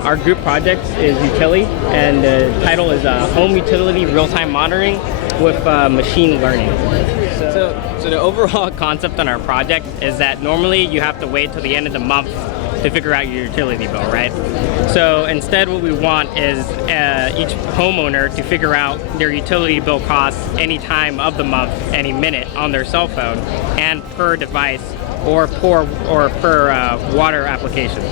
our group project is Utili, and the title is Home Utility Real-Time Monitoring with Machine Learning. So the overall concept on our project is that normally you have to wait till the end of the month to figure out your utility bill, right? So instead what we want is each homeowner to figure out their utility bill costs any time of the month, any minute on their cell phone, and per device or per water application.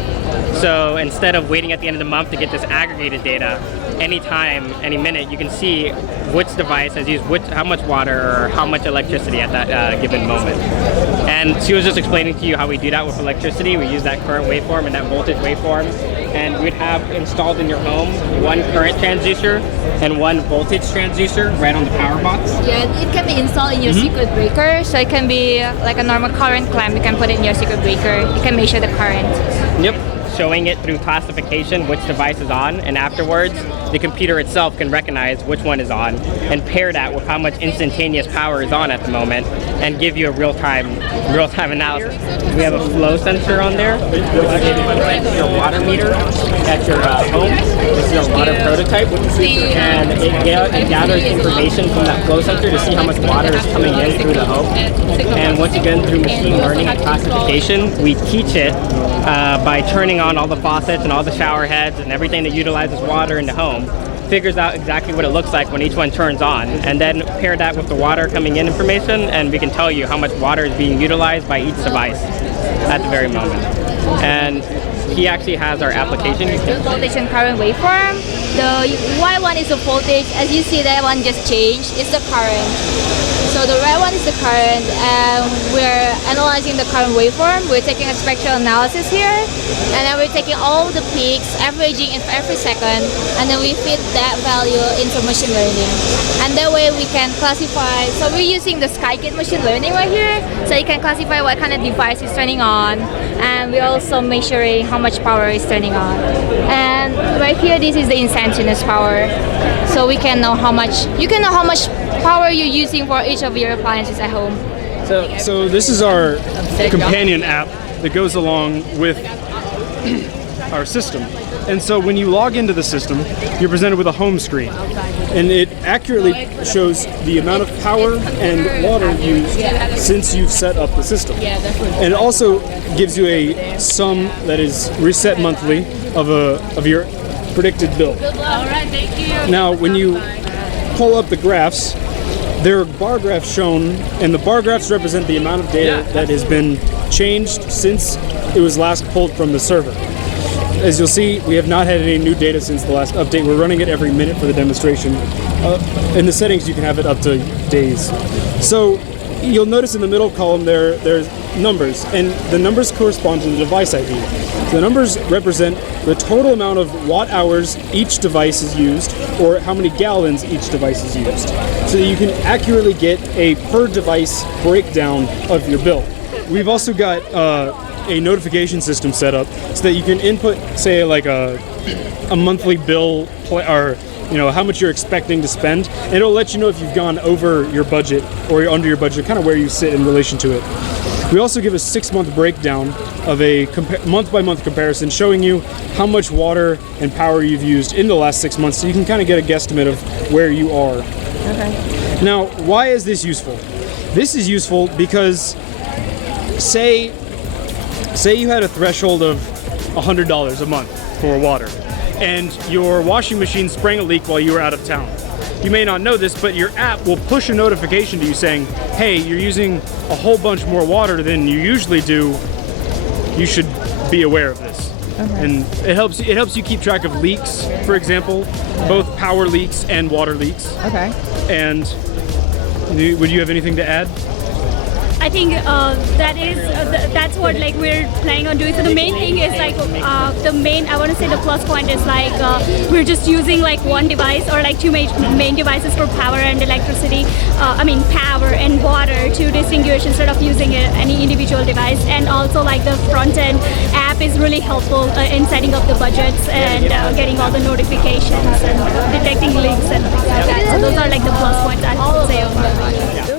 So instead of waiting at the end of the month to get this aggregated data, anytime, any minute, you can see which device has used how much water or how much electricity at that given moment. And she was just explaining to you how we do that with electricity. We use that current waveform and that voltage waveform, and we'd have installed in your home one current transducer and one voltage transducer right on the power box. Yeah, it can be installed in your circuit breaker, so it can be like a normal current clamp. You can put it in your circuit breaker. You can measure the current. Yep. Showing it through classification which device is on, and afterwards the computer itself can recognize which one is on and pair that with how much instantaneous power is on at the moment and give you a real-time analysis. We have a flow sensor on there, which is your water meter at your home. This is a water prototype, and it gathers information from that flow sensor to see how much water is coming in through the home. And once again, through machine learning and classification, we teach it by turning on all the faucets and all the shower heads and everything that utilizes water in the home, figures out exactly what it looks like when each one turns on, and then pair that with the water coming in information, and we can tell you how much water is being utilized by each device at the very moment. And he actually has our application. Voltage and current waveform. The white one is the voltage. As you see, that one just changed. It's the current. So the red one is the current, and we're analyzing the current waveform. We're taking a spectral analysis here, and then we're taking all the peaks, averaging it every second, and then we feed that value into machine learning. And that way we can classify. So we're using the SkyKit machine learning right here, so you can classify what kind of device is turning on, and we're also measuring how much power is turning on. And right here, this is the instantaneous power, so we can know how much. You can know how much power you're using for each of your appliances at home. So this is our companion app that goes along with our system. And so when you log into the system, you're presented with a home screen. And it accurately shows the amount of power and water used since you've set up the system. And it also gives you a sum that is reset monthly of your predicted bill. All right, thank you. Now, when you pull up the graphs, there are bar graphs shown, and the bar graphs represent the amount of data that has been changed since it was last pulled from the server. As you'll see, we have not had any new data since the last update. We're running it every minute for the demonstration. In the settings, you can have it up to days. So you'll notice in the middle column there's numbers, and the numbers correspond to the device ID. So the numbers represent the total amount of watt hours each device is used, or how many gallons each device is used, so that you can accurately get a per device breakdown of your bill. We've also got a notification system set up so that you can input, say, like a monthly bill, or how much you're expecting to spend, and it'll let you know if you've gone over your budget or you're under your budget, kind of where you sit in relation to it. We also give a 6-month breakdown of a month-by-month comparison, showing you how much water and power you've used in the last 6 months, so you can kind of get a guesstimate of where you are. Okay. Now, why is this useful? This is useful because say you had a threshold of $100 a month for water, and your washing machine sprang a leak while you were out of town. You may not know this, but your app will push a notification to you saying, hey, you're using a whole bunch more water than you usually do. You should be aware of this. Okay. And it helps you keep track of leaks, for example, both power leaks and water leaks. Okay. And would you have anything to add? I think that's what we're planning on doing. So the main thing is I want to say the plus point is we're just using one device or two main devices for power and electricity. Power and water to distinguish instead of using any individual device. And also the front end app is really helpful in setting up the budgets and getting all the notifications and detecting leaks and things like that. So those are the plus points I would say.